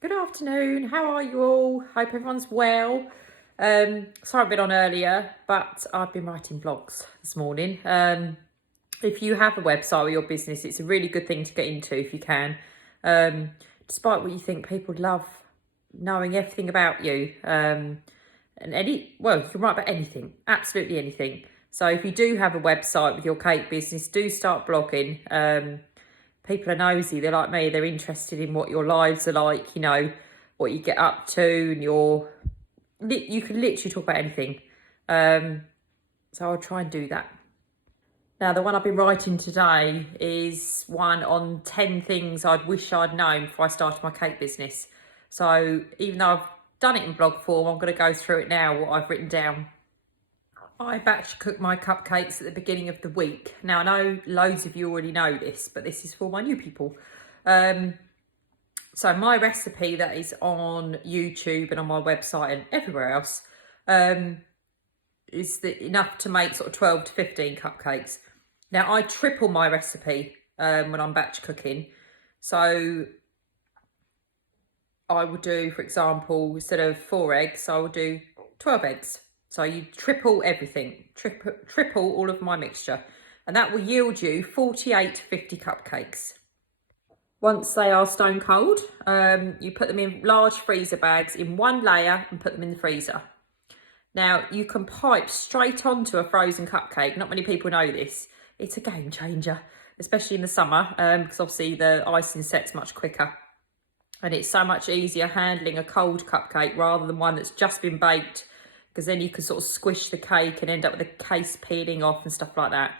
Good afternoon. How are you all? Hope everyone's well. Sorry I've been on earlier, but I've been writing blogs this morning. If you have a website or your business, it's a really good thing to get into if you can. Despite what you think, people love knowing everything about you. And you can write about anything, absolutely anything. So if you do have a website with your cake business, do start blogging. People are nosy, they're like me, they're interested in what your lives are like, what you get up to, and you can literally talk about anything. So I'll try and do that. Now, the one I've been writing today is one on 10 things I'd wish I'd known before I started my cake business. So even though I've done it in blog form, I'm going to go through it now, what I've written down. I batch cook my cupcakes at the beginning of the week. Now, I know loads of you already know this, but this is for my new people. So my recipe that is on YouTube and on my website and everywhere else is enough to make sort of 12 to 15 cupcakes. Now, I triple my recipe when I'm batch cooking. So I would do, for example, instead of 4 eggs, I would do 12 eggs. So you triple everything, triple all of my mixture, and that will yield you 48 to 50 cupcakes. Once they are stone cold, you put them in large freezer bags in one layer and put them in the freezer. Now, you can pipe straight onto a frozen cupcake. Not many people know this. It's a game changer, especially in the summer, because obviously the icing sets much quicker. And it's so much easier handling a cold cupcake rather than one that's just been baked, because then you can sort of squish the cake and end up with the case peeling off and stuff like that.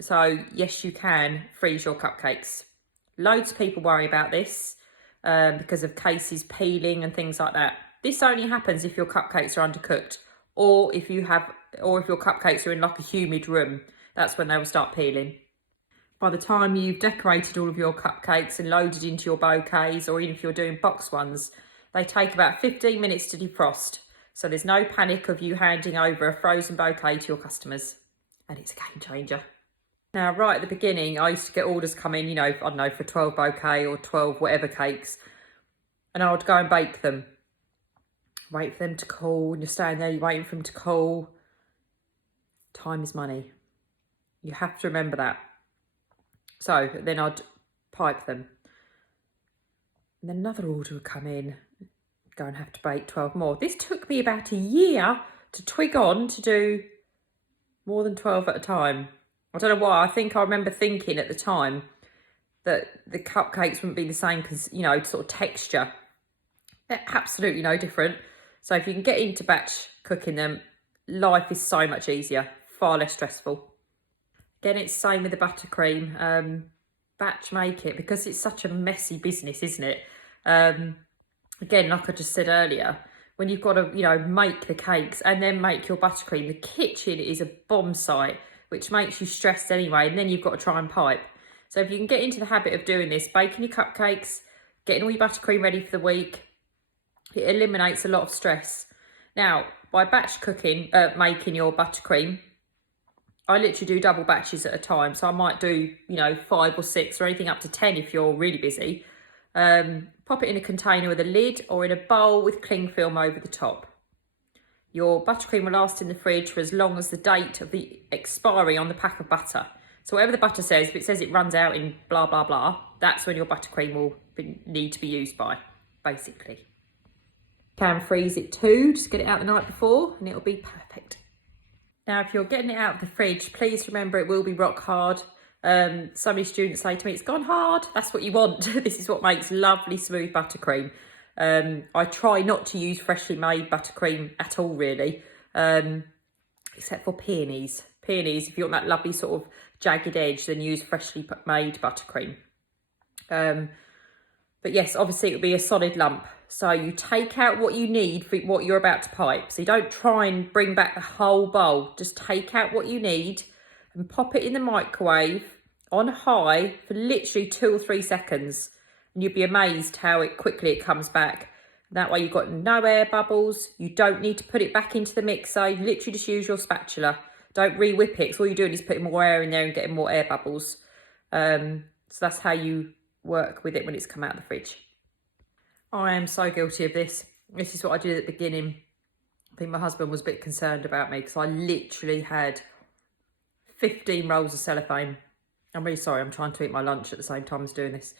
So yes, you can freeze your cupcakes. Loads of people worry about this because of cases peeling and things like that. This only happens if your cupcakes are undercooked, or if your cupcakes are in like a humid room. That's when they will start peeling. By the time you've decorated all of your cupcakes and loaded into your bouquets, or even if you're doing box ones, they take about 15 minutes to defrost. So there's no panic of you handing over a frozen bouquet to your customers. And it's a game changer. Now, right at the beginning, I used to get orders come in, I don't know, for 12 bouquet or 12 whatever cakes. And I would go and bake them. Wait for them to cool, and you're standing there, you're waiting for them to cool. Time is money. You have to remember that. So then I'd pipe them. And then another order would come in. Go and have to bake 12 more. This took me about a year to twig on to do more than 12 at a time. I don't know why. I think I remember thinking at the time that the cupcakes wouldn't be the same because, sort of texture. They're absolutely no different. So if you can get into batch cooking them, life is so much easier, far less stressful. Again, it's the same with the buttercream. Batch make it, because it's such a messy business, isn't it? Again, like I just said earlier, when you've got to, make the cakes and then make your buttercream, the kitchen is a bomb site, which makes you stressed anyway, and then you've got to try and pipe. So if you can get into the habit of doing this, baking your cupcakes, getting all your buttercream ready for the week, it eliminates a lot of stress. Now, by batch cooking, making your buttercream, I literally do double batches at a time. So I might do, 5 or 6 or anything up to 10 if you're really busy. Pop it in a container with a lid or in a bowl with cling film over the top. Your buttercream will last in the fridge for as long as the date of the expiry on the pack of butter. So whatever the butter says, if it says it runs out in blah, blah, blah, that's when your buttercream will need to be used by, basically. Can freeze it too, just get it out the night before and it'll be perfect. Now, if you're getting it out of the fridge, please remember it will be rock hard. So many students say to me, it's gone hard. That's what you want. This is what makes lovely smooth buttercream. I try not to use freshly made buttercream at all, really, except for peonies. Peonies, if you want that lovely sort of jagged edge, then use freshly made buttercream. But yes, obviously it'll be a solid lump. So you take out what you need for what you're about to pipe. So you don't try and bring back the whole bowl. Just take out what you need and pop it in the microwave on high for literally 2 or 3 seconds. And you'll be amazed how quickly it comes back. That way you've got no air bubbles. You don't need to put it back into the mixer. You literally just use your spatula. Don't re-whip it. So all you're doing is putting more air in there and getting more air bubbles. So that's how you work with it when it's come out of the fridge. I am so guilty of this. This is what I did at the beginning. I think my husband was a bit concerned about me because I literally had 15 rolls of cellophane. I'm really sorry, I'm trying to eat my lunch at the same time as doing this.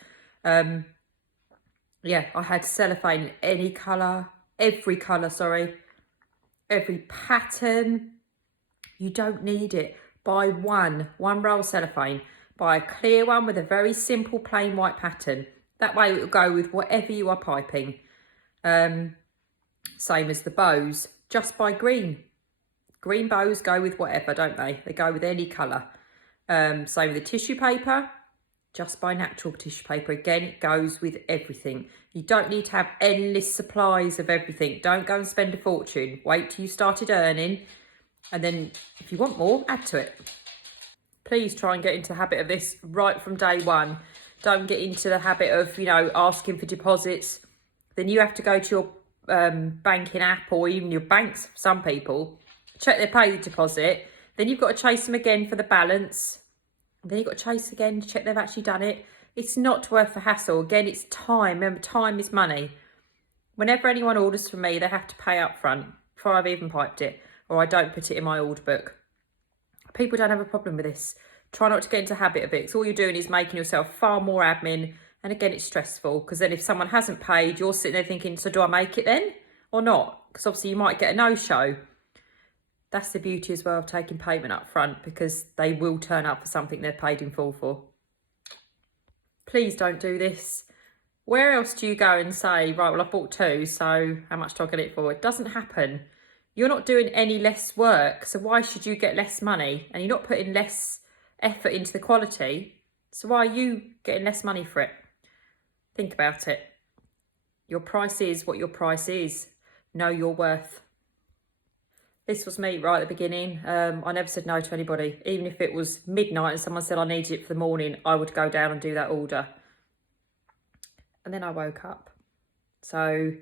Yeah, I had cellophane any colour, every colour, sorry, every pattern. You don't need it. Buy one roll cellophane. Buy a clear one with a very simple plain white pattern. That way it will go with whatever you are piping. Same as the bows. Just buy green. Green bows go with whatever, don't they? They go with any colour. Same with the tissue paper. Just buy natural tissue paper. Again, it goes with everything. You don't need to have endless supplies of everything. Don't go and spend a fortune. Wait till you started earning. And then if you want more, add to it. Please try and get into the habit of this right from day one. Don't get into the habit of, asking for deposits. Then you have to go to your banking app or even your banks, some people, check they pay the deposit. Then you've got to chase them again for the balance. Then you've got to chase again to check they've actually done it. It's not worth the hassle. Again, it's time. Remember, time is money. Whenever anyone orders from me, they have to pay up front before I've even piped it, or I don't put it in my order book. People don't have a problem with this. Try not to get into a habit of it, because all you're doing is making yourself far more admin. And again, it's stressful, because then if someone hasn't paid, you're sitting there thinking, so do I make it then or not? Because obviously you might get a no-show. That's the beauty as well of taking payment up front, because they will turn up for something they're paid in full for. Please don't do this. Where else do you go and say, right, well, I bought two, so how much do I get it for? It doesn't happen. You're not doing any less work, so why should you get less money? And you're not putting less effort into the quality, so why are you getting less money for it? Think about it. Your price is what your price is. Know your worth. This was me right at the beginning. I never said no to anybody. Even if it was midnight and someone said I needed it for the morning, I would go down and do that order. And then I woke up. So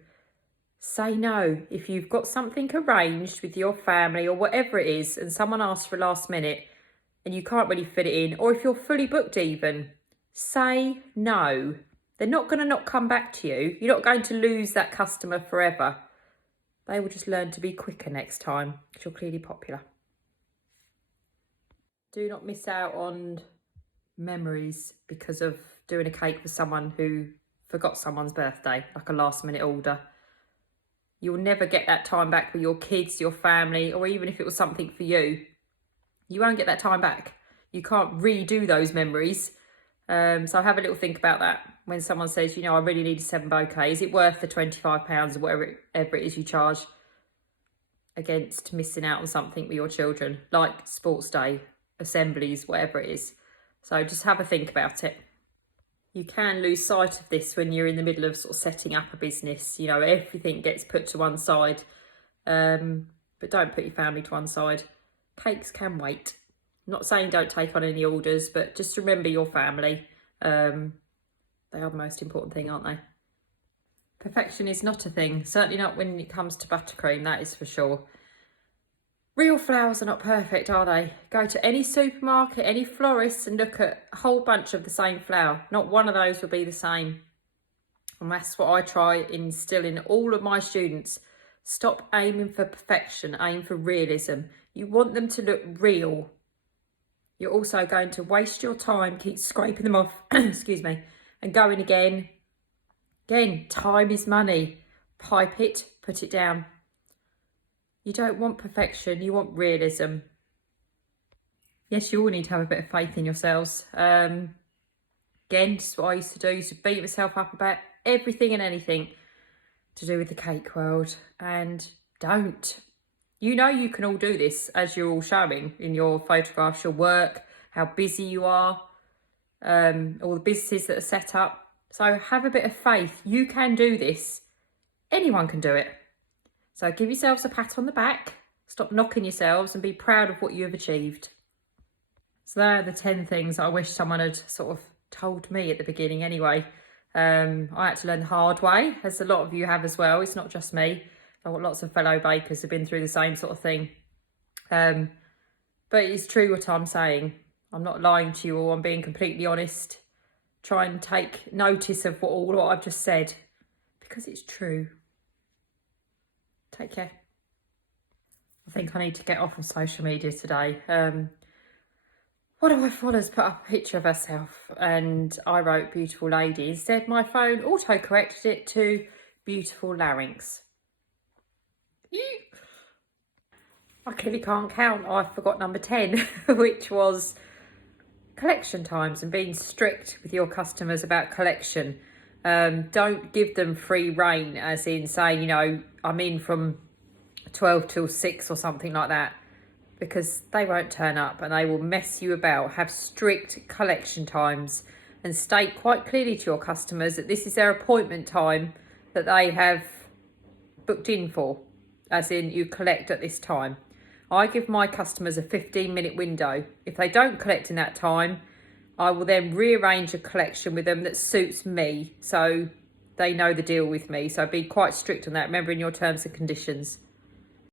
say no. If you've got something arranged with your family or whatever it is, and someone asks for last minute and you can't really fit it in, or if you're fully booked even, say no. They're not going to not come back to you. You're not going to lose that customer forever. They will just learn to be quicker next time, because you're clearly popular. Do not miss out on memories because of doing a cake for someone who forgot someone's birthday, like a last minute order. You'll never get that time back with your kids, your family, or even if it was something for you. You won't get that time back. You can't redo those memories. So have a little think about that. When someone says, I really need a 7 bouquet, is it worth the £25 or whatever it is you charge against missing out on something with your children, like sports day, assemblies, whatever it is? So just have a think about it. You can lose sight of this when you're in the middle of sort of setting up a business. Everything gets put to one side, but don't put your family to one side. Cakes can wait. I'm not saying don't take on any orders, but just remember your family. They are the most important thing, aren't they? Perfection is not a thing, certainly not when it comes to buttercream, that is for sure. Real flowers are not perfect, are they? Go to any supermarket, any florist, and look at a whole bunch of the same flower. Not one of those will be the same. And that's what I try to instill in all of my students. Stop aiming for perfection, aim for realism. You want them to look real. You're also going to waste your time, keep scraping them off, excuse me, and going again. Again, time is money. Pipe it, put it down. You don't want perfection, you want realism. Yes, you all need to have a bit of faith in yourselves. Again, this is what I used to do. I used to beat myself up about everything and anything to do with the cake world. And don't. You can all do this, as you're all showing in your photographs, your work, how busy you are, all the businesses that are set up. So have a bit of faith. You can do this. Anyone can do it. So give yourselves a pat on the back. Stop knocking yourselves and be proud of what you have achieved. So there are the 10 things I wish someone had sort of told me at the beginning anyway. I had to learn the hard way, as a lot of you have as well. It's not just me. I've got lots of fellow bakers who've been through the same sort of thing. But it's true what I'm saying. I'm not lying to you all. I'm being completely honest. Try and take notice of what I've just said, because it's true. Take care. I think I need to get off of social media today. One of my followers put up a picture of herself and I wrote beautiful lady. Instead, my phone auto-corrected it to beautiful larynx. I clearly can't count. I forgot number 10, which was collection times and being strict with your customers about collection. Don't give them free rein, as in saying, you know, I'm in from 12 till 6 or something like that, because they won't turn up and they will mess you about. Have strict collection times and state quite clearly to your customers that this is their appointment time that they have booked in for, as in you collect at this time. I give my customers a 15-minute window. If they don't collect in that time, I will then rearrange a collection with them that suits me, so they know the deal with me. So be quite strict on that. Remember, in your terms and conditions.